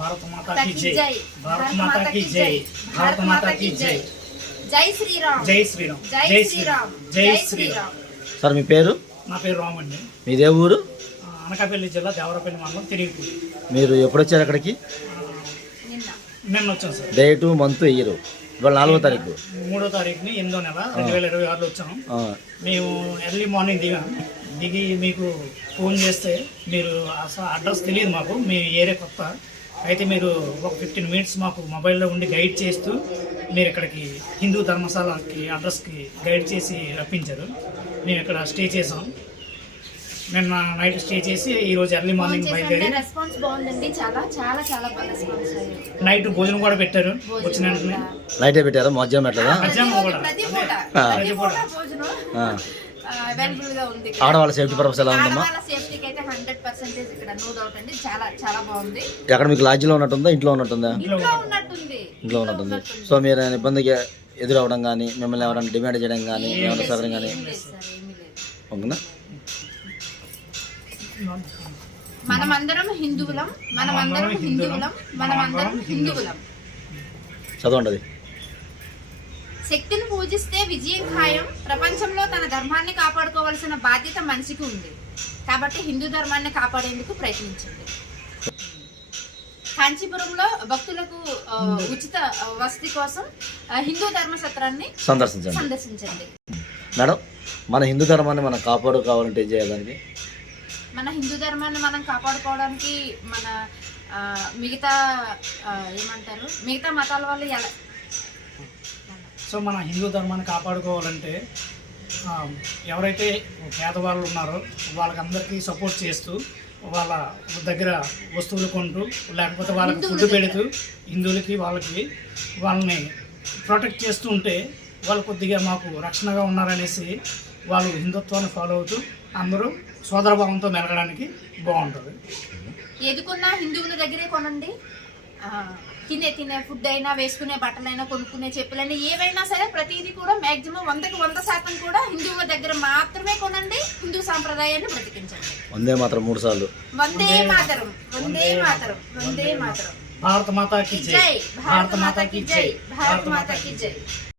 భారత మాతా కీ జై, భారత మాతా కీ జై, భారత మాతా కీ జై, జై శ్రీరామ్, జై శ్రీరామ్, జై శ్రీరామ్, జై శ్రీరామ్. సార్ మీ పేరు? నా పేరు రామ్ అండి. మీదే ఊరు? అనకాపల్లి జిల్లా దేవరపల్లి మండలం తిరిగిపూడి. మీరు ఎప్పుడు వచ్చారు అక్కడికి? నిన్న వచ్చాం సార్. Date month year? ఇవాళ 4వ తారీఖు. 3వ తారీఖుని 8వ నెల 2026లో వచ్చాము. మేము ఎర్లీ మార్నింగ్ దిగి మీకు ఫోన్ చేస్తే మీరు అసలు అడ్రస్ తెలియదు మాకు, మీ ఏరియా కొత్త అయితే మీరు ఒక 15 మినిట్స్ మాకు మొబైల్లో ఉండి గైడ్ చేస్తూ మీరు ఇక్కడికి హిందూ ధర్మశాలకి అడ్రస్కి గైడ్ చేసి రప్పించారు. మేము ఇక్కడ స్టే చేసాం. నిన్న నైట్ స్టే చేసి ఈరోజు ఎర్లీ మార్నింగ్ బయలుదేరి. రెస్పాన్స్ బాగుందండి, చాలా చాలా చాలా బాగా రెస్పాన్స్ అయ్యారు. నైట్ భోజనం కూడా పెట్టారు. వచ్చిన వెంటనే నైటే పెట్టారా? మధ్యాహ్నం పెట్టలేదా? మధ్యాహ్నం కూడా భోజనం అవైలబుల్ గా ఉంది. ఆడవాళ్ళ సేఫ్టీ పర్పస్ ఎలా ఉందమ్మా? ఆడవాళ్ళ సేఫ్టీకి అయితే 100% ఇక్కడ నో డౌట్ అండి. చాలా చాలా బాగుంది. ఎక్కడ మీకు లాడ్జిలో ఉన్నట్టుందా, ఇంట్లో ఉన్నట్టుందా? ఇంట్లో ఉన్నట్టుంది. ఇంట్లో ఉన్నట్టుంది. సో మీరు ఇబ్బందికి ఎదురవడం కానీ, మిమ్మల్ని ఎవరైనా డిమాండ్ చేయడం కానీ, ఏమైనా సవరం కానీ ఓకేనా? మనమందరం హిందువులం, మనమందరం హిందువులం, మనమందరం హిందువులం. చదవండి అది. శక్తిని పూజిస్తే విజయం ఖాయం. ప్రపంచంలో తన ధర్మాన్ని కాపాడుకోవాల్సిన బాధ్యత మనిషికి ఉంది. కాబట్టి హిందూ ధర్మాన్ని కాపాడేందుకు ప్రయత్నించండి. కాంచీపురంలో భక్తులకు ఉచిత వసతి కోసం హిందూ ధర్మసత్రాన్ని సందర్శించండి. మేడం, మన హిందూ ధర్మాన్ని మనం కాపాడుకోవాలంటే ఏం చేయాలి? మన హిందూ ధర్మాన్ని మనం కాపాడుకోవడానికి మన మిగతా మతాల వాళ్ళు ఎలా? సో మన హిందూ ధర్మాన్ని కాపాడుకోవాలంటే ఎవరైతే పేదవాళ్ళు ఉన్నారో వాళ్ళకందరికీ సపోర్ట్ చేస్తూ వాళ్ళ దగ్గర వస్తువులు కొంటూ లేకపోతే వాళ్ళకి ఫుడ్ పెడుతూ హిందువులకి వాళ్ళని ప్రొటెక్ట్ చేస్తూ ఉంటే వాళ్ళు కొద్దిగా మాకు రక్షణగా ఉన్నారనేసి వాళ్ళు హిందుత్వాన్ని ఫాలో అవుతూ అందరూ సోదరభావంతో మెలగడానికి బాగుంటుంది. ఎదుకున్న హిందువుల దగ్గరే కొనండి. తినే ఫుడ్ అయినా, వేసుకునే బట్టలైనా, కొనుక్కునే చెప్పులైనా, ఏవైనా సరే ప్రతిదీ కూడా మ్యాక్సిమం 100% కూడా హిందువుల దగ్గర మాత్రమే కొనండి. హిందూ సాంప్రదాయాన్ని బ్రతికించండి. వందే మాత్రం 3 సార్లు. వందే మాతరం, వందే మాతరం, వందే మాతరం. భారత మాతా కీ జై, భారత మాతా కీ జై, భారత మాతా కీ జై.